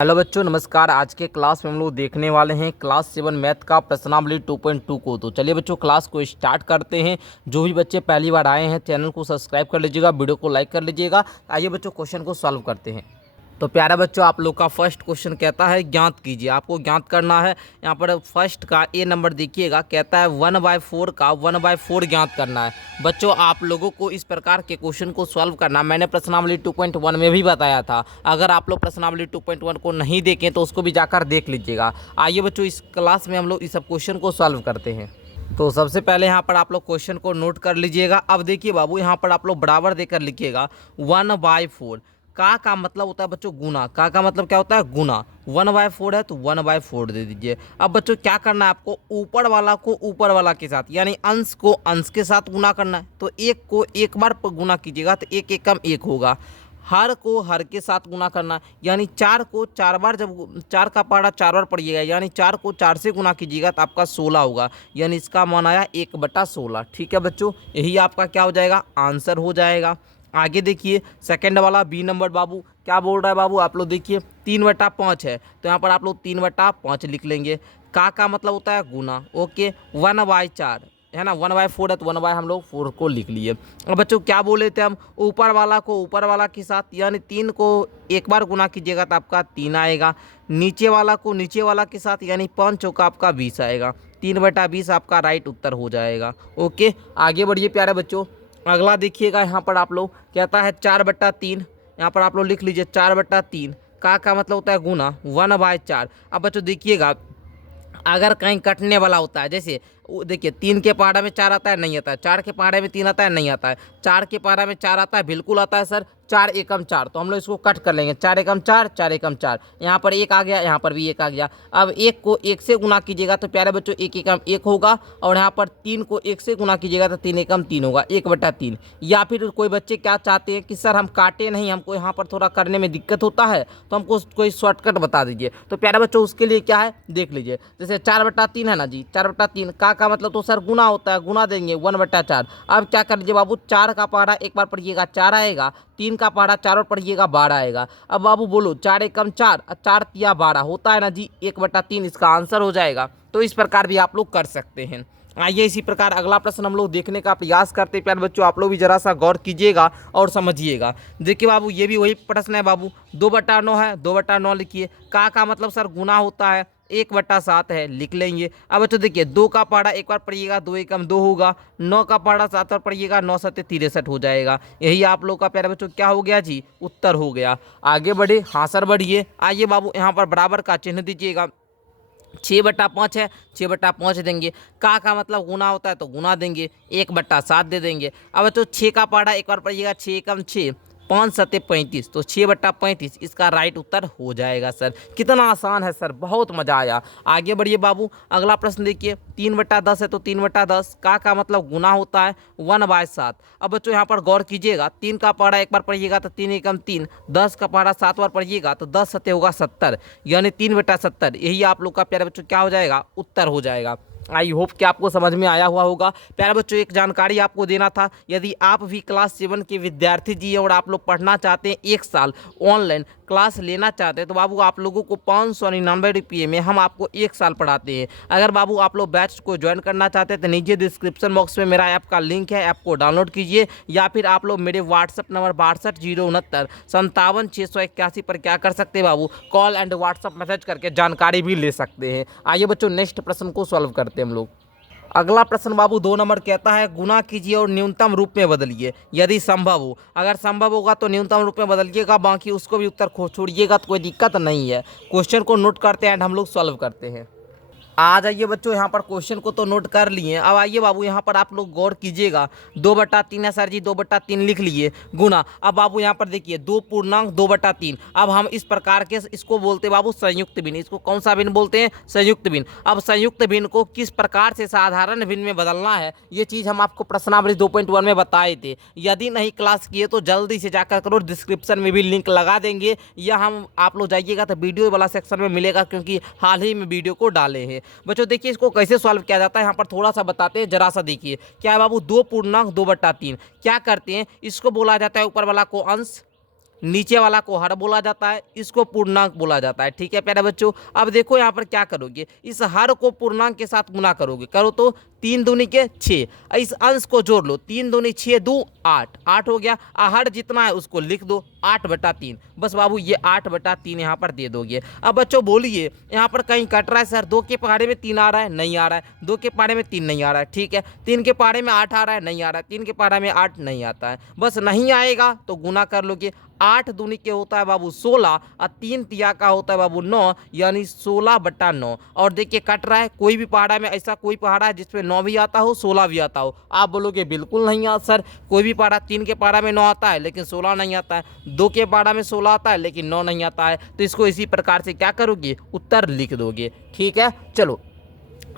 Hello बच्चों, नमस्कार। आज के क्लास में हम लोग देखने वाले हैं क्लास 7 मैथ का प्रश्नावली 2.2 को। तो चलिए बच्चों, क्लास को स्टार्ट करते हैं। जो भी बच्चे पहली बार आए हैं, चैनल को सब्सक्राइब कर लीजिएगा, वीडियो को लाइक कर लीजिएगा। आइए बच्चों, क्वेश्चन को सॉल्व करते हैं। तो प्यारा बच्चों, आप लोग का फर्स्ट क्वेश्चन कहता है ज्ञात कीजिए। आपको ज्ञात करना है। यहाँ पर फर्स्ट का ए नंबर देखिएगा, कहता है 1/4 का 1/4 ज्ञात करना है। बच्चों, आप लोगों को इस प्रकार के क्वेश्चन को सॉल्व करना मैंने प्रश्नावली 2.1 में भी बताया था। अगर आप लोग प्रश्नावली 2.1 को नहीं देखें तो उसको भी जाकर देख लीजिएगा। आइए बच्चों, इस क्लास में हम लोग इस सब क्वेश्चन को सॉल्व करते हैं। तो सबसे पहले यहाँ पर आप लोग क्वेश्चन को नोट कर लीजिएगा। अब देखिए बाबू, यहाँ पर आप लोग बराबर देकर लिखिएगा 1/4। का मतलब होता है बच्चों गुना। का मतलब क्या होता है? गुना। 1/4 है तो 1/4 दे दीजिए। अब बच्चों क्या करना है आपको? ऊपर वाला को ऊपर वाला के साथ, यानी अंश को अंश के साथ गुना करना है। तो एक को एक बार गुना कीजिएगा तो एक एक कम एक होगा। हर को हर के साथ गुना करना है, यानी 4 को 4 बार, जब 4 का पहाड़ा 4 बार पड़िएगा, यानी 4 को 4 से गुना कीजिएगा तो आपका 16 होगा। यानी इसका मान आया 1/16। ठीक है बच्चों, यही आपका क्या हो जाएगा? आंसर हो जाएगा। आगे देखिए सेकंड वाला बी नंबर बाबू क्या बोल रहा है बाबू, आप लोग देखिए 3/5 है तो यहाँ पर आप लोग 3/5 लिख लेंगे। का मतलब होता है गुना। ओके, 1/4 है ना, 1/4 है तो 1 हम लोग 4 को लिख लिए। अब बच्चों क्या बोले थे हम? ऊपर वाला को ऊपर वाला के साथ, यानी 3 को एक बार गुना कीजिएगा तो आपका 3 आएगा। नीचे वाला को नीचे वाला के साथ, यानी 5 चौका आपका 20 आएगा। 3/20 आपका राइट उत्तर हो जाएगा। ओके, आगे बढ़िए प्यारे बच्चों। अगला देखिएगा, यहाँ पर आप लोग कहता है 4/3। यहाँ पर आप लोग लिख लीजिए 4/3। का मतलब होता है गुना 1/4। अब बच्चों देखिएगा, अगर कहीं कटने वाला होता है, जैसे देखिए 3 के पहाड़ा में 4 आता है, नहीं आता है। 4 के पहाड़े में 3 आता है, नहीं आता है। 4 के पहाड़ा में 4 आता है, बिल्कुल आता है सर। 4 एकम 4, तो हम लोग इसको कट कर लेंगे। 4 एकम 4, 4 एकम 4। यहाँ पर 1 आ गया, यहाँ पर भी 1 आ गया। अब 1 को 1 से गुना कीजिएगा तो प्यारे बच्चों 1 एकम 1 होगा। और यहाँ पर 3 को 1 से गुना कीजिएगा तो 3 एकम 3 होगा, 1/3। या फिर कोई बच्चे क्या चाहते हैं कि सर हम काटे नहीं, हमको यहाँ पर थोड़ा करने में दिक्कत होता है, तो हमको कोई शॉर्टकट बता दीजिए। तो प्यारे बच्चों उसके लिए क्या है देख लीजिए। जैसे 4/3 है ना जी, 4/3 का मतलब तो सर गुना होता है, गुना देंगे 1/4। अब क्या कर लीजिए बाबू, 4 का पहाड़ा एक बार पढ़िएगा 4 आएगा, 3 का पहाड़ा 4 बार पढ़िएगा 12 आएगा। अब बाबू बोलो 4 एकम 4, 4 तिया 12 होता है ना जी, 1/3 इसका आंसर हो जाएगा। तो इस प्रकार भी आप लोग कर सकते हैं। आइए इसी प्रकार अगला प्रश्न हम लोग देखने का प्रयास करते हैं। प्यारे बच्चों आप लोग भी जरा सा गौर कीजिएगा और समझिएगा। देखिए बाबू, ये भी वही प्रश्न है बाबू। 2/9 है, 2/9 लिखिए। का मतलब सर गुना होता है, 1/7 है, लिख लेंगे। अब बच्चों देखिए 2 का पहाड़ा एक बार पढ़िएगा, 2 एकम 2 होगा। 9 का पहाड़ा 7 बार पढ़िएगा, 9 7 63 हो जाएगा। यही आप लोग का प्यारे बच्चों क्या हो गया जी? उत्तर हो गया। आगे बढ़े, हाँ सर बढ़िए। आइए बाबू यहाँ पर बराबर का चिन्ह दीजिएगा। 6/5 है, 6/5 देंगे। का मतलब गुना होता है तो गुना देंगे, 1/7 दे देंगे। अब बच्चों 6 का पहाड़ा एक बार पढ़िएगा, 6 एकम 6, 5 7 35, तो 6/35 इसका राइट उत्तर हो जाएगा सर। कितना आसान है सर, बहुत मजा आया। आगे बढ़िए बाबू, अगला प्रश्न देखिए। 3/10 है तो 3/10। का मतलब गुना होता है 1/7। अब बच्चों यहाँ पर गौर कीजिएगा, 3 का पहाड़ा एक बार पढ़िएगा तो 3 एकम 3, 10 का पहाड़ा 7 बार पढ़िएगा तो 10 7 होगा 70, यानी 3/70। यही आप लोग का प्यारे बच्चों क्या हो जाएगा? उत्तर हो जाएगा। आई होप कि आपको समझ में आया हुआ होगा। प्यारे बच्चों एक जानकारी आपको देना था, यदि आप भी क्लास 7 के विद्यार्थी जी हैं और आप लोग पढ़ना चाहते हैं, 1 साल ऑनलाइन क्लास लेना चाहते हैं, तो बाबू आप लोगों को 599 रुपये में हम आपको 1 साल पढ़ाते हैं। अगर बाबू आप लोग बैच को ज्वाइन करना चाहते हैं तो नीचे डिस्क्रिप्शन बॉक्स में मेरा ऐप का लिंक है, ऐप को डाउनलोड कीजिए। या फिर आप लोग मेरे व्हाट्सअप नंबर 62 069 57 681 पर क्या कर सकते हैं बाबू? कॉल एंड व्हाट्सअप मैसेज करके जानकारी भी ले सकते हैं। आइए बच्चों नेक्स्ट प्रश्न को सॉल्व करते हैं हम लोग। अगला प्रश्न बाबू 2 नंबर कहता है गुना कीजिए और न्यूनतम रूप में बदलिए यदि संभव हो। अगर संभव होगा तो न्यूनतम रूप में बदलिएगा, बाकी उसको भी उत्तर छोड़िएगा तो कोई दिक्कत नहीं है। क्वेश्चन को नोट करते हैं एंड हम लोग सॉल्व करते हैं। आ जाइए बच्चों, यहाँ पर क्वेश्चन को तो नोट कर लिए। अब आइए बाबू यहाँ पर आप लोग गौर कीजिएगा। 2/3 है सर जी, 2/3 लिख लिए गुना। अब बाबू यहाँ पर देखिए 2 पूर्णांक 2/3। अब हम इस प्रकार के इसको बोलते बाबू संयुक्त भिन्न। इसको कौन सा भिन्न बोलते हैं? संयुक्त भिन्न। अब संयुक्त भिन्न को किस प्रकार से साधारण भिन्न में बदलना है, ये चीज़ हम आपको प्रश्नावली 2.1 में बताए थे। यदि नहीं क्लास किए तो जल्दी से जाकर करो, डिस्क्रिप्शन में भी लिंक लगा देंगे, या हम आप लोग जाइएगा तो वीडियो वाला सेक्शन में मिलेगा, क्योंकि हाल ही में वीडियो को डाले हैं। बच्चों देखिए इसको कैसे सॉल्व किया जाता है, यहाँ पर थोड़ा सा बताते हैं, जरा सा देखिए। क्या है बाबू? 2 पूर्णांक 2/3। क्या करते हैं, इसको बोला जाता है ऊपर वाला को अंश, नीचे वाला को हर बोला जाता है, इसको पूर्णांक बोला जाता है। ठीक है प्यारे बच्चों, अब देखो यहाँ पर क्या करोगे, इस हर को पूर्णांक के साथ गुना करोगे, करो तो 3 दूनी के 6, इस अंश को जोड़ लो, 3 दूनी 6 दू 8, 8 हो गया। हर जितना है उसको लिख दो 8/3, बस बाबू ये 8/3 यहाँ पर दे दोगे। अब बच्चों बोलिए यहाँ पर कहीं कट रहा है सर, 2 के पहाड़े में 3 आ रहा है, नहीं आ रहा है, 2 के पहाड़े में 3 नहीं आ रहा है, ठीक है, 3 के पहाड़े में 8 आ रहा है, नहीं आ रहा है, 3 के पहाड़े में 8 नहीं आता है, बस नहीं आएगा तो गुना कर लोगे। 8 दूनी के होता है बाबू 16 और 3 तिया का होता है बाबू 9, यानी 16/9। और देखिए कट रहा है, कोई भी पहाड़ा में ऐसा कोई पहाड़ा है जिसमें 9 भी आता हो 16 भी आता हो, आप बोलोगे बिल्कुल नहीं आता सर, कोई भी पहाड़ा 3 के पहाड़ा में 9 आता है लेकिन 16 नहीं आता है, 2 के पहाड़ा में 16 आता है लेकिन 9 नहीं आता है, तो इसको इसी प्रकार से क्या करोगे, उत्तर लिख दोगे। ठीक है, चलो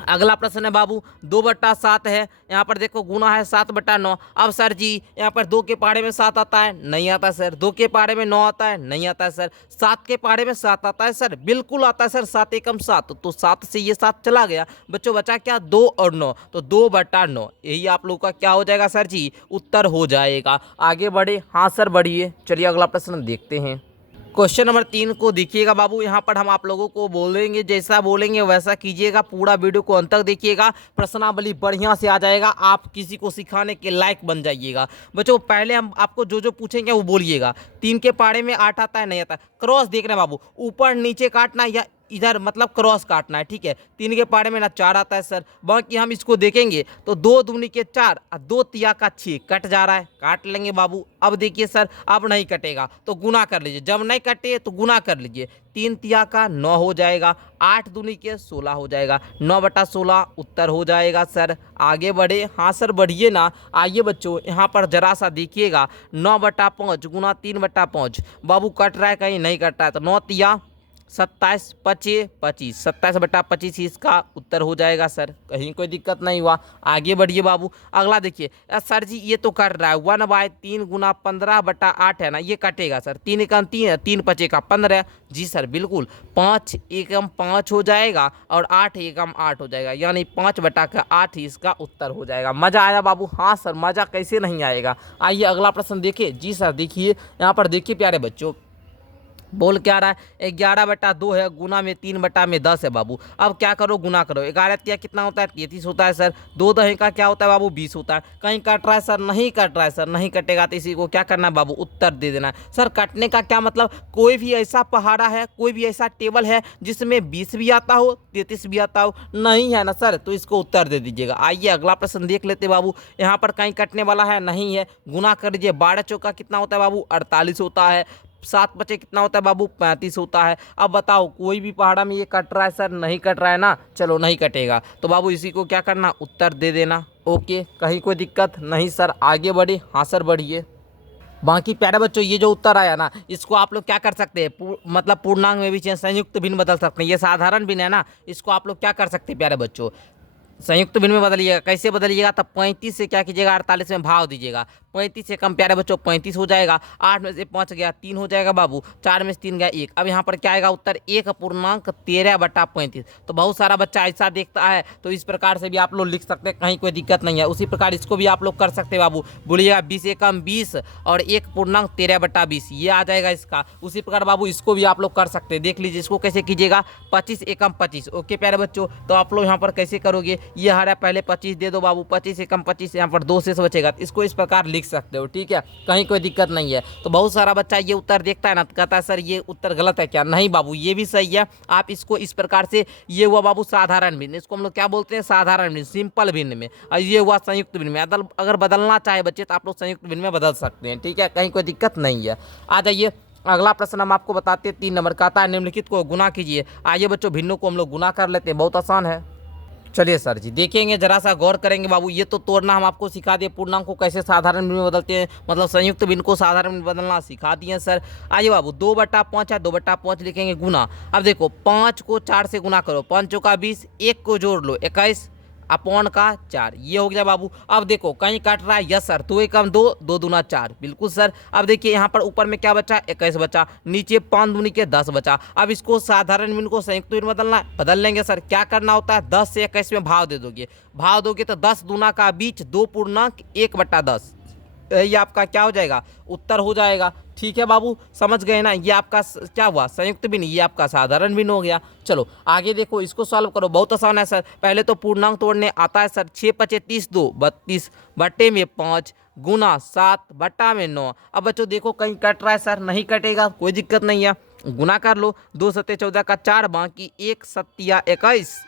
अगला प्रश्न है बाबू 2/7 है, यहाँ पर देखो गुना है 7/9। अब सर जी यहाँ पर 2 के पहाड़े में 7 आता है, नहीं आता सर, 2 के पहाड़े में 9 आता है, नहीं आता है सर, 7 के पहाड़े में 7 आता है सर, बिल्कुल आता है सर, 7 एकम 7, तो 7 से ये 7 चला गया बच्चों, बचा क्या 2 और 9, तो 2/9 यही आप लोगों का क्या हो जाएगा सर जी, उत्तर हो जाएगा। आगे बढ़े, हाँ सर बढ़िए, चलिए अगला प्रश्न देखते हैं। क्वेश्चन नंबर 3 को देखिएगा बाबू, यहाँ पर हम आप लोगों को बोलेंगे, जैसा बोलेंगे वैसा कीजिएगा, पूरा वीडियो को अंत तक देखिएगा, प्रश्नावली बढ़िया से आ जाएगा, आप किसी को सिखाने के लायक बन जाइएगा। बच्चों पहले हम आपको जो जो पूछेंगे वो बोलिएगा। 3 के पहाड़े में 8 आता है, नहीं आता, क्रॉस देखना है बाबू, ऊपर नीचे काटना या इधर मतलब क्रॉस काटना है, ठीक है। 3 के पहाड़े में ना 4 आता है सर, बाकी हम इसको देखेंगे तो 2 दूनी के 4 और 2 तिया का 6 कट जा रहा है, काट लेंगे बाबू। अब देखिए सर अब नहीं कटेगा तो गुना कर लीजिए, जब नहीं कटे तो गुना कर लीजिए, 3 तिया का 9 हो जाएगा, 8 दूनी के 16 हो जाएगा, 9/16 उत्तर हो जाएगा सर। आगे बढ़े, हाँ सर बढ़िए ना। आइए बच्चों यहाँ पर जरा सा देखिएगा, 9/5 गुना 3/5 बाबू कट रहा है, कहीं नहीं कट रहा है, तो 9 तिया 27 25 25, 27/25 ही इसका उत्तर हो जाएगा सर, कहीं कोई दिक्कत नहीं हुआ। आगे बढ़िए बाबू, अगला देखिए सर जी ये तो कट रहा है, 1/3 गुना 15/8 है ना, ये कटेगा सर, 3 एकम 3, 3 5 का 15, जी सर बिल्कुल, 5 एकम 5 हो जाएगा और 8 एकम 8 हो जाएगा, यानी 5/8 ही इसका उत्तर हो जाएगा। मजा आया बाबू, हाँ सर मजा कैसे नहीं आएगा। आइए अगला प्रश्न देखिए, जी सर देखिए यहाँ पर देखिए प्यारे बच्चों, बोल क्या रहा है, 11/2 है, गुना में 3/10 है बाबू। अब क्या करो, गुना करो, 11 तिया कितना होता है 33 होता है सर, 2 दही का क्या होता है बाबू 20 होता है, कहीं कट रहा है सर, नहीं कट रहा है सर, नहीं कटेगा तो इसी को क्या करना है बाबू, उत्तर दे देना है। सर कटने का क्या मतलब, कोई भी ऐसा पहाड़ा है, कोई भी ऐसा टेबल है जिसमें 20 भी आता हो 33 भी आता हो, नहीं है ना सर, तो इसको उत्तर दे दीजिएगा। आइए अगला प्रश्न देख लेते बाबू, यहाँ पर कहीं कटने वाला है, नहीं है, गुना कर दीजिए, 12 चौका कितना होता है बाबू 48 होता है, 7 बचे कितना होता है बाबू 35 होता है। अब बताओ कोई भी पहाड़ा में ये कट रहा है सर, नहीं कट रहा है ना, चलो नहीं कटेगा तो बाबू इसी को क्या करना, उत्तर दे देना। ओके, कहीं कोई दिक्कत नहीं सर। आगे बढ़े, हाँ सर बढ़िए। बाकी प्यारे बच्चों ये जो उत्तर आया ना, इसको आप लोग क्या कर सकते हैं, मतलब पूर्णांक में भी संयुक्त भिन्न बदल सकते हैं, ये साधारण भिन्न है ना, इसको आप लोग क्या कर सकते हैं प्यारे बच्चों, संयुक्त भिन्न में बदलिएगा। कैसे बदलिएगा, तब 35 से क्या कीजिएगा 48 में भाव दीजिएगा, 35 से कम प्यारे बच्चों 35 हो जाएगा, 8 में से 5 गया 3 हो जाएगा बाबू, 4 में से 3 गया 1। अब यहाँ पर क्या आएगा उत्तर 1/13/35। तो बहुत सारा बच्चा ऐसा देखता है, तो इस प्रकार से भी आप लोग लिख सकते हैं, कहीं कोई दिक्कत नहीं है। उसी प्रकार इसको भी आप लोग कर सकते हैं बाबू, बोलिएगा 20 एकम 20 और 1/13/20 ये आ जाएगा इसका। उसी प्रकार बाबू इसको भी आप लोग कर सकते हैं, देख लीजिए इसको कैसे कीजिएगा, 25 एकम 25। ओके प्यारे बच्चों, तो आप लोग यहाँ पर कैसे करोगे, ये हरा पहले 25 दे दो बाबू, 25 एकम 25, यहाँ पर 2 शेष बचेगा, इसको इस प्रकार लिख सकते हो, ठीक है, कहीं कोई दिक्कत नहीं है। तो बहुत सारा बच्चा ये उत्तर देखता है ना, तो कहता है सर ये उत्तर गलत है क्या, नहीं बाबू ये भी सही है। आप इसको इस प्रकार से, ये हुआ बाबू साधारण भिन्न, इसको हम लोग क्या बोलते हैं, साधारण भिन्न, सिंपल भिन्न में, और ये हुआ संयुक्त भिन्न में। अगर बदलना चाहे बच्चे तो आप लोग संयुक्त भिन्न में बदल सकते हैं, ठीक है, कहीं कोई दिक्कत नहीं है। आ जाइए अगला प्रश्न हम आपको बताते हैं, 3 नंबर का आता है, निम्नलिखित को गुना कीजिए। आइए बच्चों भिन्नों को हम लोग गुना कर लेते हैं, बहुत आसान है। चलिए सर जी देखेंगे, जरा सा गौर करेंगे बाबू, ये तो तोड़ना हम आपको सिखा दिए, पूर्णांक को कैसे साधारण भिन्न में बदलते हैं, मतलब संयुक्त भिन्न को साधारण में बदलना सिखा दिए सर। आइए बाबू 2/5 है, 2/5 लिखेंगे गुना। अब देखो 5 को 4 से गुना करो, 5 चौका 20, 1 को जोड़ लो 21 अपॉन का 4, ये हो गया बाबू। अब देखो कहीं कट रहा है, यस सर, 2 एकम 2, 2 दूना 4, बिल्कुल सर। अब देखिए यहाँ पर ऊपर में क्या बचा, 21 बचा, नीचे 5 दूनी के 10 बचा। अब इसको साधारण भिन्न को संयुक्त भिन्न बदलना, बदल लेंगे सर। क्या करना होता है, 10 से 21 में भाव दे दोगे, भाव दोगे तो 10 दूना का बीच 2 पूर्णांक 1/10, ये आपका क्या हो जाएगा, उत्तर हो जाएगा, ठीक है बाबू, समझ गए ना। ये आपका क्या हुआ, संयुक्त भिन्न, ये आपका साधारण भिन्न हो गया। चलो आगे देखो, इसको सॉल्व करो, बहुत आसान है सर। पहले तो पूर्णांक तोड़ने आता है सर। 6 पचे 30, 2 32 बट्टे में 5 गुना 7 बट्टा में 9। अब बच्चों देखो कहीं कट रहा है सर, नहीं कटेगा, कोई दिक्कत नहीं है, गुना कर लो। 2 सत्ते 14 का 4 बाकी 1 सत्तिया 21।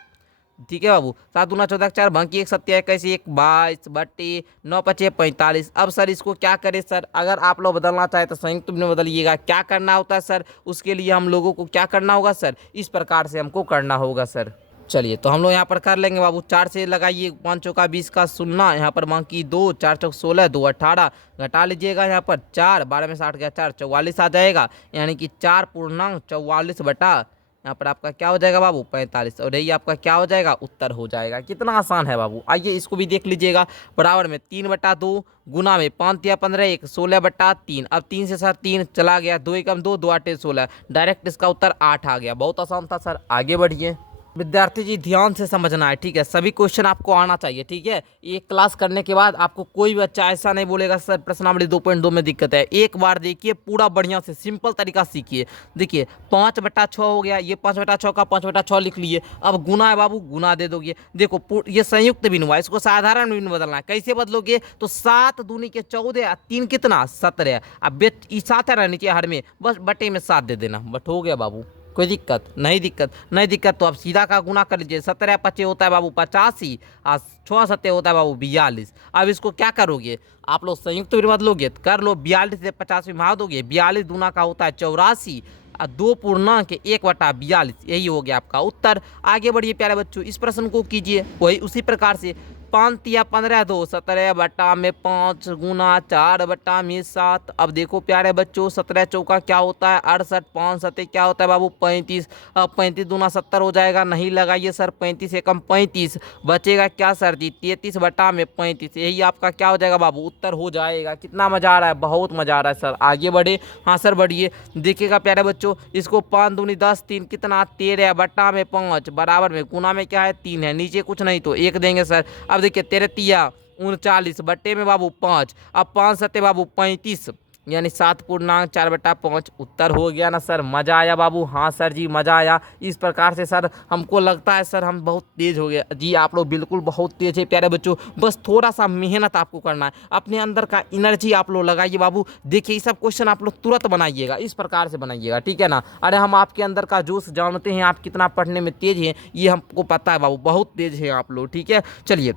ठीक है बाबू, 7 दूना 14 4 बाकी 1 सत्या 21 1 22 बट्टे 9 पचे 45। अब सर इसको क्या करें सर, अगर आप लोग बदलना चाहे तो संयुक्त में बदलिएगा। क्या करना होता है सर, उसके लिए हम लोगों को क्या करना होगा सर, इस प्रकार से हमको करना होगा सर। चलिए तो हम लोग यहाँ पर कर लेंगे बाबू। 4 से लगाइए, 5 चौका 20 का 0, यहाँ पर बाकी 2 4 चौक 16 2 18 घटा लीजिएगा। यहाँ पर 4 12 में 60 गया 4 44 आ जाएगा, यानी कि 4.44 बटा यहाँ पर आपका क्या हो जाएगा बाबू 45, और यही आपका क्या हो जाएगा उत्तर हो जाएगा। कितना आसान है बाबू, आइए इसको भी देख लीजिएगा। बराबर में 3 बटा 2 गुना में 5 या 15 1 16 बटा 3। अब 3 से सर 3 चला गया, 2 एकम 2 2 8 16, डायरेक्ट इसका उत्तर 8 आ गया। बहुत आसान था सर, आगे बढ़िए। विद्यार्थी जी ध्यान से समझना है, ठीक है, सभी क्वेश्चन आपको आना चाहिए, ठीक है। एक क्लास करने के बाद आपको कोई बच्चा ऐसा नहीं बोलेगा सर प्रश्नावली 2.2 में दिक्कत है। एक बार देखिए, पूरा बढ़िया से सिंपल तरीका सीखिए। देखिए 5 बटा 6 हो गया, ये 5 बटा 6 का 5 बटा 6 लिख लिए। अब गुना है बाबू, गुना दे दोगे। देखो ये संयुक्त भिन्न हुआ, इसको साधारण भिन्न बदलना है। कैसे बदलोगे, तो 7 दूनी के 14 3 कितना 17। अब 7 है ना नीचे हर में, बस बटे में 7 दे देना, बट हो गया बाबू। कोई दिक्कत नहीं, दिक्कत तो आप सीधा का गुना कर लीजिए। 17 पचे होता है बाबू 85 और 6 सत्ते होता है बाबू 42। अब इसको क्या करोगे आप लोग, संयुक्त भिन्न बदलोगे तो कर लो, 42 से 50 में भाग दोगे, 42 दूना का होता है 84 और 2.1/42, यही हो गया आपका उत्तर। आगे बढ़िए प्यारे बच्चों, इस प्रश्न को कीजिए वही उसी प्रकार से। 5 या 15 2 17 बटा में 5 गुना 4 बटा में 7। अब देखो प्यारे बच्चों, 17 चौका क्या होता है 68, 5 सत्ते क्या होता है बाबू 35। अब 35 दूना 70 हो जाएगा, नहीं लगाइए सर, 35 एकम 35 बचेगा क्या सर जी 33 बटा में 35, यही आपका क्या हो जाएगा बाबू उत्तर हो जाएगा। कितना मजा आ रहा है, बहुत मजा आ रहा है सर, आगे बढ़े। हाँ सर बढ़िए, देखिएगा प्यारे बच्चों, इसको 5 दूनी 10 3 कितना 13 बटा में 5 बराबर में गुना में क्या है 3 है, नीचे कुछ नहीं तो 1 देंगे सर। अब देखिए 13 39 बट्टे में बाबू 5, अब 5 सत्ते बाबू 35, यानी 7.4/5 उत्तर हो गया ना सर। मज़ा आया बाबू, हाँ सर जी मज़ा आया। इस प्रकार से सर हमको लगता है सर हम बहुत तेज़ हो गए जी, आप लोग बिल्कुल बहुत तेज़ है प्यारे बच्चों। बस थोड़ा सा मेहनत आपको करना है, अपने अंदर का एनर्जी आप लोग लगाइए बाबू। देखिए ये सब क्वेश्चन आप लोग तुरंत बनाइएगा, इस प्रकार से बनाइएगा, ठीक है ना। अरे हम आपके अंदर का जोश जानते हैं, आप कितना पढ़ने में तेज़ हैं, ये हमको पता है बाबू, बहुत तेज़ हैं आप लोग, ठीक है। चलिए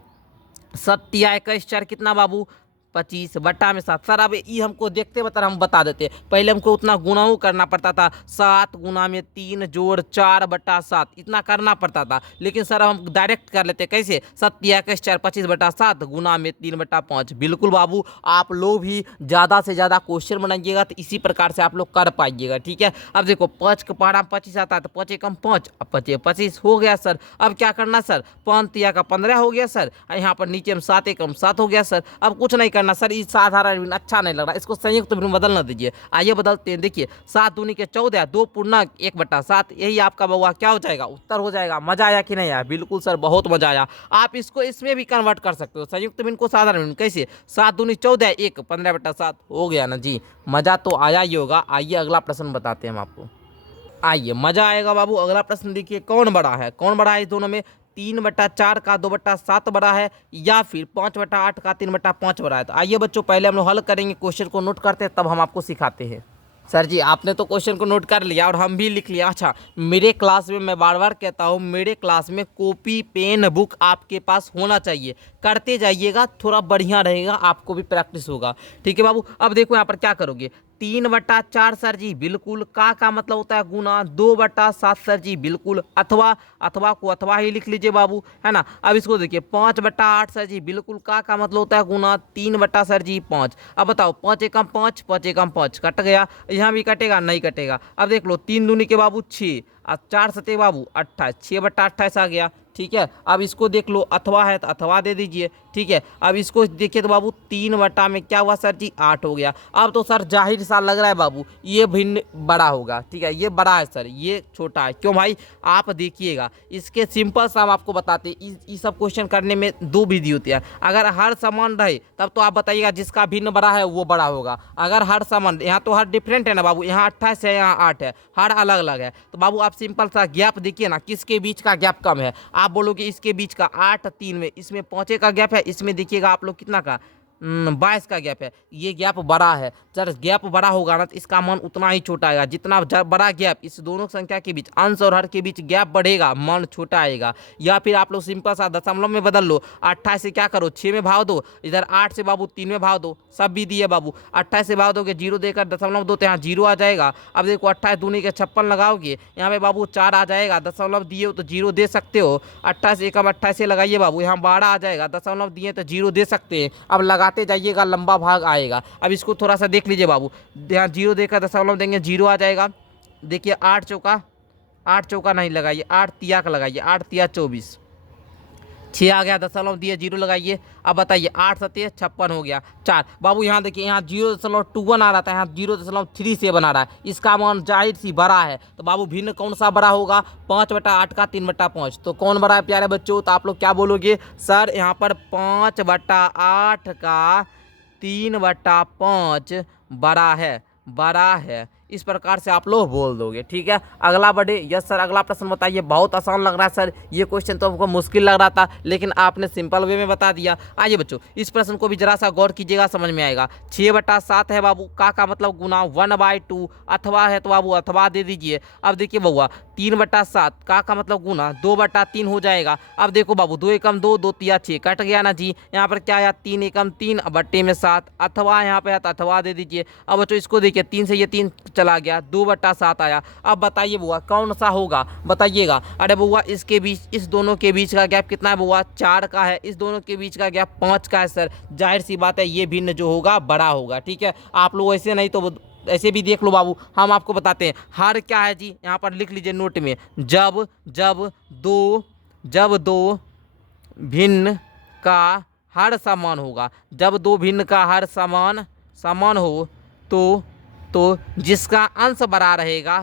7 या 21 4 कितना बाबू 25 बट्टा में 7। सर अब ये हमको देखते बता हम बता देते, पहले हमको उतना गुनाऊ करना पड़ता था, 7 गुना में 3 जोड़ 4 बट्टा 7 इतना करना पड़ता था। लेकिन सर हम डायरेक्ट कर लेते, कैसे 7 या 21 4 25 बट्टा 7 गुना में 3 बट्टा 5। बिल्कुल बाबू, आप लोग भी ज़्यादा से ज़्यादा क्वेश्चन बनाइएगा तो इसी प्रकार से आप लोग कर पाइएगा, ठीक है। अब देखो 5 के पहाड़ा 25 आता है तो 5 एकम 5, अब 5 25 हो गया सर। अब क्या करना सर, 5 तिया का 15 हो गया सर, यहाँ पर नीचे में 7 एकम 7 हो गया सर। अब कुछ नहीं करना सर, इस साधारण भिन्न अच्छा नहीं लग रहा, इसको संयुक्त भिन्न बदलना दीजिए। आइए बदलते हैं, देखिए 7 दूनी के 14 2.1/7, यही आपका बउआ क्या हो जाएगा उत्तर हो जाएगा। मजा आया कि नहीं आया, बिल्कुल सर बहुत मजा आया। आप इसको इसमें भी कन्वर्ट कर सकते हो, संयुक्त भिन्न को साधारण भिन्न, कैसे 7 दूनी 14 1 15/7 हो गया ना जी। मजा तो आया ही होगा। आइए अगला प्रश्न बताते हैं हम आपको, आइए मजा आएगा बाबू। अगला प्रश्न देखिए, कौन बड़ा है, कौन बड़ा है इस दोनों में, 3/4 का 2/7 बड़ा है या फिर 5/8 का 3/5 बड़ा है। तो आइए बच्चों पहले हम लोग हल करेंगे, क्वेश्चन को नोट करते हैं तब हम आपको सिखाते हैं। सर जी आपने तो क्वेश्चन को नोट कर लिया और हम भी लिख लिया। अच्छा, मेरे क्लास में मैं बार बार कहता हूँ, मेरे क्लास में कॉपी पेन बुक आपके पास होना चाहिए, करते जाइएगा, थोड़ा बढ़िया रहेगा, आपको भी प्रैक्टिस होगा, ठीक है बाबू। अब देखो यहाँ पर क्या करोगे, 3/4 सर जी बिल्कुल, का मतलब होता है गुना, 2/7 सर जी बिल्कुल, अथवा को अथवा ही लिख लीजिए बाबू, है ना। अब इसको देखिए 5/8 सर जी बिल्कुल, का मतलब होता है गुना, 3 सर जी 5। अब बताओ 5 एकम 5 5 एकम 5 कट गया, यहाँ भी कटेगा नहीं कटेगा। अब देख लो 3 दूनी के बाबू 6 4 सते बाबू 28, 6/28 आ गया। ठीक है, अब इसको देख लो, अथवा है तो अथवा दे दीजिए। ठीक है, अब इसको देखिए तो बाबू 3 में क्या हुआ सर जी, 8 हो गया। अब तो सर जाहिर सा लग रहा है बाबू ये भिन्न बड़ा होगा। ठीक है, ये बड़ा है सर, ये छोटा है। क्यों भाई, आप देखिएगा इसके सिंपल सा हम आपको बताते हैं। ये सब क्वेश्चन करने में 2 विधि होती है। अगर हर समान रहे तब तो आप बताइएगा जिसका भिन्न बड़ा है वो बड़ा होगा। अगर हर समान, यहाँ तो हर डिफरेंट है ना बाबू, यहाँ 28 है, यहाँ 8 है, हर अलग अलग है। तो बाबू आप सिंपल सा गैप देखिए ना, किसके बीच का गैप कम है। आप बोलोगे इसके बीच का 8 3 में, इसमें 5 का गैप है, इसमें देखिएगा आप लोग कितना का 22 का गैप है। ये गैप बड़ा है सर, गैप बड़ा होगा ना तो इसका मान उतना ही छोटा आएगा। जितना बड़ा गैप इस दोनों संख्या के बीच, अंश और हर के बीच गैप बढ़ेगा, मान छोटा आएगा। या फिर आप लोग सिंपल सा दशमलव में बदल लो, 28 से क्या करो 6 में भाव दो, इधर 8 से बाबू 3 में भाव दो, सब भी दिए बाबू। 28 से भाव दोगे 0 देकर दशमलव दो तो यहाँ 0 आ जाएगा। अब देखो 28 दूनी के 56 लगाओगे, यहाँ पे बाबू 4 आ जाएगा। दशमलव दिए हो तो 0 दे सकते हो। 28 एकम 28 से लगाइए बाबू, यहाँ 12 आ जाएगा। दशमलव दिए तो 0 दे सकते हैं। अब लगाते जाइएगा, लंबा भाग आएगा। अब इसको थोड़ा सा देख लीजिए बाबू, यहाँ 0 देकर दशमलव देंगे 0 आ जाएगा। देखिए 8 चौका नहीं लगाइए, 8 तिया का लगाइए, 8 तिया 24, 6 आ गया। दशमलव दिए 0 लगाइए। अब बताइए 8 सत्य 56 हो गया 4 बाबू। यहाँ देखिए यहाँ 0.21 आ रहा था, यहाँ 0.37 आ रहा है। इसका मान जाहिर सी बड़ा है। तो बाबू भिन्न कौन सा बड़ा होगा, 5/8 का 3/5। तो कौन बड़ा है प्यारे बच्चों, तो आप लोग क्या बोलोगे सर, यहाँ पर 5/8 का 3/5 बड़ा है। इस प्रकार से आप लोग बोल दोगे। ठीक है, अगला बढ़े। यस सर, अगला प्रश्न बताइए। बहुत आसान लग रहा है सर, ये क्वेश्चन तो हमको मुश्किल लग रहा था लेकिन आपने सिंपल वे में बता दिया। आइए बच्चों, इस प्रश्न को भी जरा सा गौर कीजिएगा, समझ में आएगा। 6/7 है बाबू, का मतलब गुना 1/2, अथवा है तो बाबू अथवा दे दीजिए। अब देखिए बउआ 3/7 का मतलब गुना 2/3 हो जाएगा। अब देखो बाबू 2 एकम 2, 2 तिया 6 कट गया ना जी। यहाँ पर क्या आया 3 एकम 3 बट्टे में 7, अथवा यहाँ पे आता अथवा दे दीजिए। अब बच्चों इसको देखिए 3 से ये 3 चला गया, 2/7 आया। अब बताइए बुआ कौन सा होगा, बताइएगा। अरे बुआ इसके बीच, इस दोनों के बीच का गैप कितना है बुआ, 4 का है। इस दोनों के बीच का गैप 5 का है सर। जाहिर सी बात है ये भिन्न जो होगा बड़ा होगा। ठीक है, आप लोग ऐसे नहीं तो ऐसे भी देख लो बाबू, हम आपको बताते हैं। हर क्या है जी, यहाँ पर लिख लीजिए नोट में, जब दो भिन्न का हर समान होगा, जब 2 भिन्न का हर समान हो तो जिसका अंश बड़ा रहेगा,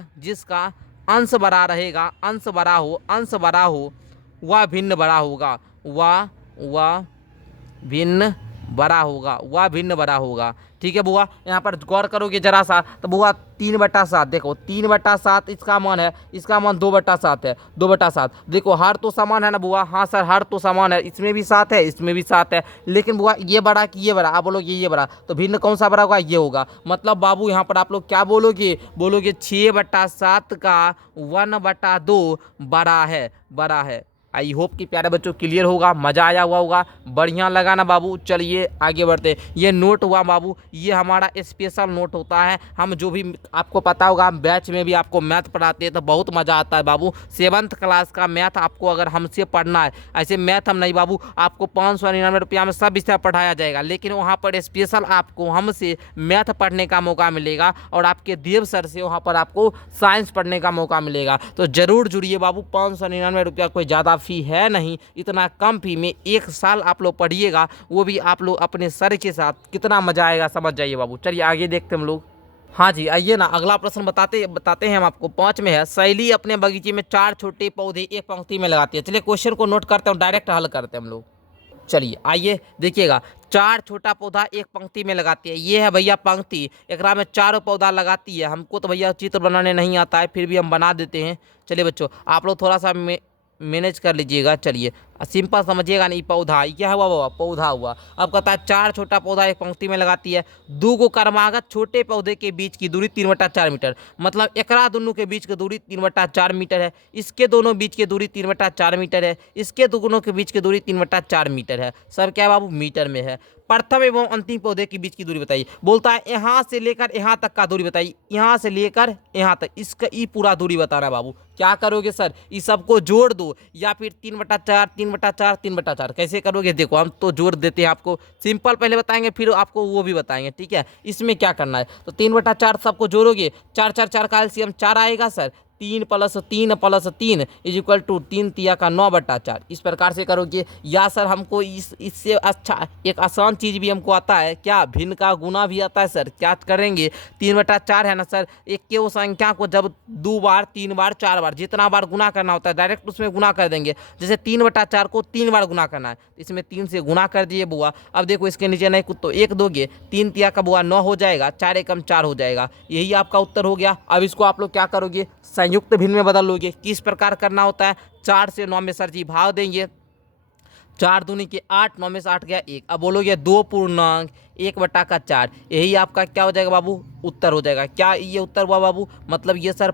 अंश बड़ा हो वह भिन्न बड़ा होगा, वह भिन्न बड़ा होगा। ठीक है बुआ, यहाँ पर गौर करोगे जरा सा तो बुआ 3/7 देखो, 3/7 इसका मान है, इसका मान 2/7 है, 2/7। देखो हर तो समान है ना बुआ, हाँ सर हर तो समान है, इसमें भी 7 है, इसमें भी 7 है। लेकिन बुआ ये बड़ा कि ये बड़ा, आप बोलोगे ये बड़ा, तो भिन्न कौन सा बड़ा होगा, ये होगा। मतलब बाबू यहाँ पर आप लोग क्या बोलोगे 6/7 का 1/2 बड़ा है। आई होप कि प्यारे बच्चों क्लियर होगा, मज़ा आया हुआ होगा, बढ़िया लगा ना बाबू। चलिए आगे बढ़ते। ये नोट हुआ बाबू, ये हमारा स्पेशल नोट होता है। हम जो भी आपको पता होगा, हम बैच में भी आपको मैथ पढ़ाते हैं तो बहुत मज़ा आता है बाबू। 7th क्लास का मैथ आपको अगर हमसे पढ़ना है, ऐसे मैथ हम नहीं बाबू, आपको 599 रुपया में सब विषय पढ़ाया जाएगा। लेकिन वहाँ पर स्पेशल आपको हमसे मैथ पढ़ने का मौका मिलेगा और आपके देव सर से वहाँ पर आपको साइंस पढ़ने का मौका मिलेगा। तो ज़रूर जुड़िए बाबू, 599 रुपया कोई ज़्यादा फी है नहीं, इतना कम फी में 1 साल आप लोग पढ़िएगा, वो भी आप लोग अपने सर के साथ। कितना मजा आएगा समझ जाइए बाबू। चलिए आगे देखते हम लोग। हाँ जी, आइए ना अगला प्रश्न बताते हैं हम आपको। 5 में है, शैली अपने बगीचे में 4 छोटे पौधे एक पंक्ति में लगाती है। चलिए क्वेश्चन को नोट करते हैं, डायरेक्ट हल करते हैं हम लोग। चलिए आइए देखिएगा, 4 छोटा पौधा एक पंक्ति में लगाती है। ये है भैया पंक्ति, एकरा में 4 पौधा लगाती है। हमको तो भैया चित्र बनाने नहीं आता है, फिर भी हम बना देते हैं। चलिए बच्चों आप लोग थोड़ा सा मैनेज कर लीजिएगा। चलिए सिंपल समझिएगा नहीं, पौधा क्या हुआ बाबा, पौधा हुआ। अब कहता है 4 छोटा पौधा एक पंक्ति में लगाती है। 2 गो क्रमागत छोटे पौधे के बीच की दूरी 3/4 मीटर, मतलब एकरा दोनों के बीच की दूरी 3/4 मीटर है। इसके दोनों बीच की दूरी 3/4 मीटर है। इसके दोनों के बीच की दूरी 3/4 मीटर है। सब क्या बाबू मीटर में है। प्रथम एवं अंतिम पौधे के बीच की दूरी बताइए। बोलता है यहाँ से लेकर यहाँ तक का दूरी बताइए, यहाँ से लेकर यहाँ तक, इसका ये पूरा दूरी बताना है बाबू। क्या करोगे सर, इस सबको जोड़ दो या फिर 3/4 3/4 3/4 कैसे करोगे। देखो हम तो जोड़ देते हैं आपको, सिंपल पहले बताएंगे फिर आपको वो भी बताएंगे। ठीक है, इसमें क्या करना है तो 3/4 सबको जोड़ोगे, 4 4 4 का एलसीएम 4 आएगा सर। 3 + 3 + 3 = 3 तिया का 9/4। इस प्रकार से करोगे। या सर हमको इससे अच्छा एक आसान चीज़ भी हमको आता है, क्या भिन्न का गुना भी आता है सर। क्या करेंगे, 3/4 है ना सर, एक के वो संख्या को जब 2 बार 3 बार 4 बार जितना बार गुना करना होता है डायरेक्ट उसमें गुना कर देंगे। जैसे 3/4 को 3 बार गुना करना है, इसमें 3 से गुना कर दिए बुआ। अब देखो इसके नीचे नहीं कुछ तो 1 दोगे, 3 तिया का बुआ 9 हो जाएगा, 4 एकम 4 हो जाएगा। यही आपका उत्तर हो गया। अब इसको आप लोग क्या करोगे, संयुक्त भिन्न में बदल लोगे। किस प्रकार करना होता है, 4 से 9 में सर जी भाग देंगे, 4 दूनी के 8, 9 में से 8 गया 1। अब बोलोगे 2 पूर्णांक 1/4। यही आपका क्या हो जाएगा बाबू, उत्तर हो जाएगा। क्या ये उत्तर हुआ बाबू, मतलब ये सर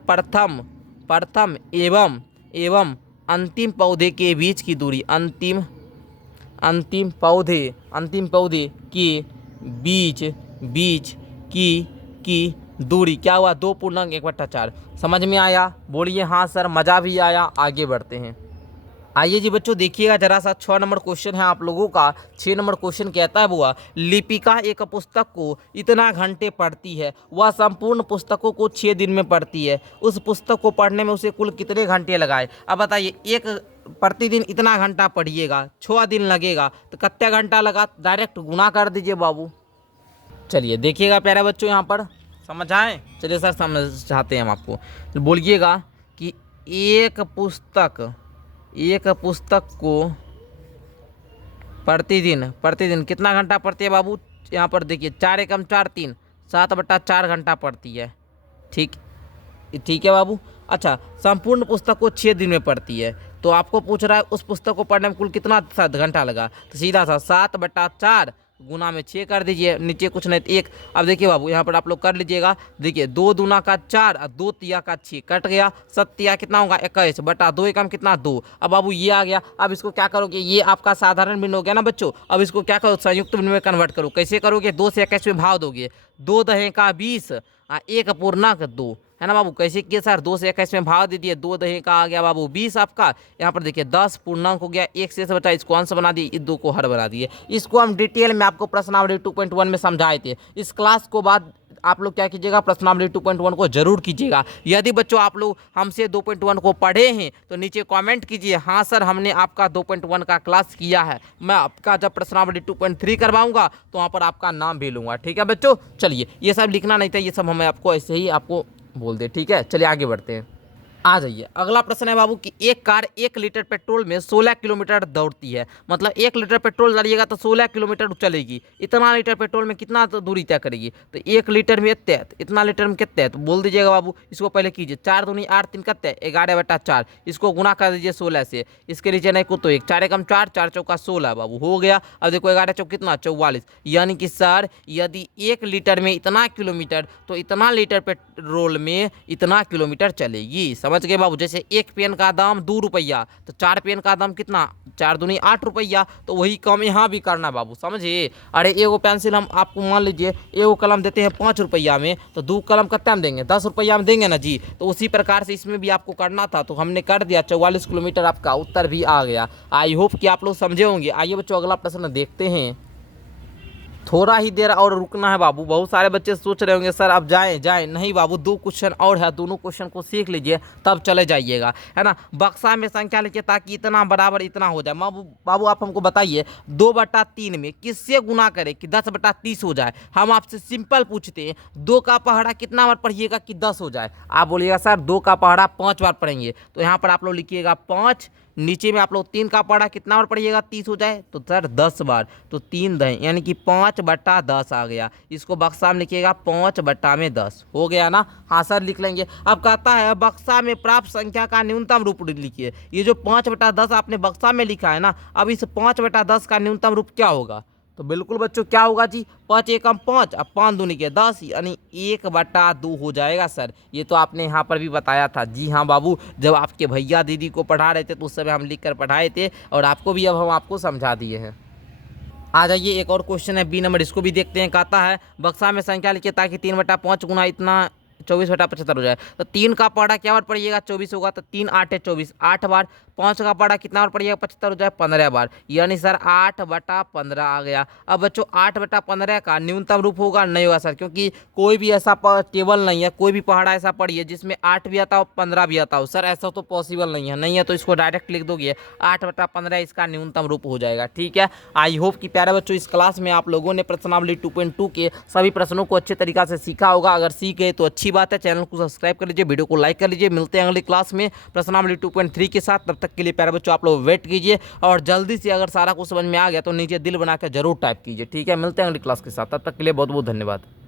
प्रथम एवं अंतिम पौधे के बीच की दूरी, अंतिम पौधे के बीच की दूरी क्या हुआ, 2 पूर्णांक 1/4। समझ में आया, बोलिए हाँ सर, मज़ा भी आया। आगे बढ़ते हैं। आइए जी बच्चों देखिएगा जरा सा, 6 नंबर क्वेश्चन है आप लोगों का। 6 नंबर क्वेश्चन कहता है बुआ, लिपिका एक पुस्तक को इतना घंटे पढ़ती है, वह संपूर्ण पुस्तकों को 6 दिन में पढ़ती है। उस पुस्तक को पढ़ने में उसे कुल कितने घंटे लगाए। अब बताइए, एक प्रतिदिन इतना घंटा पढ़िएगा, 6 दिन लगेगा, तो कितना घंटा लगा, डायरेक्ट गुना कर दीजिए बाबू। चलिए देखिएगा प्यारे बच्चों, यहाँ पर समझ आए। चलिए सर समझाते हैं हम आपको। तो बोलिएगा कि एक पुस्तक को प्रतिदिन कितना घंटा पढ़ती है बाबू। यहाँ पर देखिए 4 एकम 4 3 7/4 घंटा पढ़ती है। ठीक है बाबू। अच्छा, संपूर्ण पुस्तक को 6 दिन में पढ़ती है, तो आपको पूछ रहा है उस पुस्तक को पढ़ने में कुल कितना घंटा लगा। तो सीधा सा 7/4 गुना में 6 कर दीजिए, नीचे कुछ नहीं 1। अब देखिए बाबू यहाँ पर आप लोग कर लीजिएगा। देखिए 2 दूना का 4 और 2 तिया का 6 कट गया, 7 तिया कितना होगा 21 बटा 2 एकम कितना 2। अब बाबू ये आ गया। अब इसको क्या करोगे, ये आपका साधारण भिन्न हो गया ना बच्चों। अब इसको क्या करो, संयुक्त भिन्न में कन्वर्ट करो। कैसे करोगे, 2 से 21 में भाग दोगे, 2 दहे का 20 और 1 पूर्णांक 2 है ना बाबू। कैसे किए सर, 2 से 21 में भाग दे दिए, 2 दहे का आ गया बाबू 20 आपका। यहाँ पर देखिए 10 पूर्णांक हो गया, 1 से बचा, इसको अंश बना दिए, इस 2 को हर बना दिए। इसको हम डिटेल में आपको प्रश्नावली 2.1 में समझाए थे। इस क्लास को बाद आप लोग क्या कीजिएगा, प्रश्नावली 2.1 को जरूर कीजिएगा। यदि बच्चों आप लोग हमसे 2.1 को पढ़े हैं तो नीचे कमेंट कीजिए, हाँ सर हमने आपका 2.1 का क्लास किया है। मैं आपका जब प्रश्नावली 2.3 करवाऊंगा तो वहाँ पर आपका नाम भी लूँगा। ठीक है बच्चों, चलिए ये सब लिखना नहीं था, ये सब हमें आपको ऐसे ही आपको बोल दे। ठीक है, चलिए आगे बढ़ते हैं। आ जाइए, अगला प्रश्न है बाबू कि एक कार 1 लीटर पेट्रोल में 16 किलोमीटर दौड़ती है। मतलब 1 लीटर पेट्रोल डालिएगा तो 16 किलोमीटर चलेगी। इतना लीटर पेट्रोल में कितना तो दूरी तय करेगी, तो 1 लीटर में इतना लीटर में कितने है, तो बोल दीजिएगा बाबू। इसको पहले कीजिए, 4 दूनी 8 3 कितने 11/4, इसको गुना कर दीजिए 16 से। इसके नीचे नहीं कुछ तो 1, 4 एकम 4, 4 चौका 16 बाबू हो गया। अब देखो 11 चौक कितना 44, यानी कि सर यदि 1 लीटर में इतना किलोमीटर तो इतना लीटर पेट्रोल में इतना किलोमीटर चलेगी। समझ गए बाबू। जैसे 1 पेन का दाम 2 रुपया, तो 4 पेन का दाम कितना, 4 दूनी 8 रुपया, तो वही काम यहाँ भी करना बाबू, समझे। अरे एगो पेंसिल हम आपको मान लीजिए एगो कलम देते हैं 5 रुपया में, तो 2 कलम कितना में देंगे, 10 रुपया में देंगे ना जी। तो उसी प्रकार से इसमें भी आपको करना था, तो हमने कर दिया। 44 किलोमीटर आपका उत्तर भी आ गया। आई होप कि आप लोग समझे होंगे। आइए बच्चों अगला प्रश्न देखते हैं। थोड़ा ही देर और रुकना है बाबू। बहुत सारे बच्चे सोच रहे होंगे सर अब जाएं नहीं बाबू, 2 क्वेश्चन और है, दोनों क्वेश्चन को सीख लीजिए तब चले जाइएगा, है ना। बक्सा में संख्या लिखिए ताकि इतना बराबर इतना हो जाए। बाबू आप हमको बताइए 2/3 में किससे गुना करें कि 10/30 हो जाए। हम आपसे सिंपल पूछते हैं 2 का पहाड़ा कितना बार पढ़िएगा कि 10 हो जाए। आप बोलिएगा सर 2 का पहाड़ा 5 बार पढ़ेंगे, तो यहाँ पर आप लोग लिखिएगा 5, नीचे में आप लोग 3 का पहाड़ा कितना बार पढ़िएगा 30 हो जाए, तो सर 10 बार, तो 3 दहें यानी कि 5/10 आ गया। इसको बक्सा में लिखिएगा 5/10 हो गया ना। हाँ सर लिख लेंगे। अब कहता है बक्सा में प्राप्त संख्या का न्यूनतम रूप लिखिए। ये जो 5/10 आपने बक्सा में लिखा है ना, अब इस 5/10 का न्यूनतम रूप क्या होगा, तो बिल्कुल बच्चों क्या होगा जी, 5 एकम 5 और 5 दूनी के 10 यानी 1/2 हो जाएगा सर। ये तो आपने यहाँ पर भी बताया था। जी हाँ बाबू, जब आपके भैया दीदी को पढ़ा रहे थे तो उस समय हम लिख कर पढ़ाए थे, और आपको भी अब हम आपको समझा दिए हैं। आ जाइए एक और क्वेश्चन है बी नंबर, इसको भी देखते हैं। कहता है बक्सा में संख्या लिखिए ताकि 3/5 गुना इतना 24/75 हो जाए तो 3 का पहाड़ा क्या बार पड़िएगा 24 होगा तो 3 8 है 24 8 बार। 5 का पहाड़ा कितना बार पड़िएगा 75 हो जाए 15 बार, यानी सर 8/15 आ गया। अब बच्चों 8/15 का न्यूनतम रूप होगा नहीं होगा सर, क्योंकि कोई भी ऐसा टेबल नहीं है, कोई भी पहाड़ा ऐसा पढ़िए जिसमें 8 भी आता हो 15 भी आता हो सर, ऐसा तो पॉसिबल नहीं है तो इसको डायरेक्ट लिख दोगे 8/15 इसका न्यूनतम रूप हो जाएगा। ठीक है, आई होप कि प्यारे बच्चों इस क्लास में आप लोगों ने प्रश्नावली 2.2 के सभी प्रश्नों को अच्छे तरीके से सीखा होगा। अगर सीख गए तो अच्छी बात है, चैनल को सब्सक्राइब कर लीजिए, वीडियो को लाइक कर लीजिए। मिलते हैं अगली क्लास में प्रश्नावली 2.3 के साथ, तब तक के लिए प्यारे बच्चों आप लोग वेट कीजिए और जल्दी से अगर सारा कुछ समझ में आ गया तो नीचे दिल बना के जरूर टाइप कीजिए। ठीक है, मिलते हैं अगली क्लास के साथ, तब तक के लिए बहुत बहुत धन्यवाद।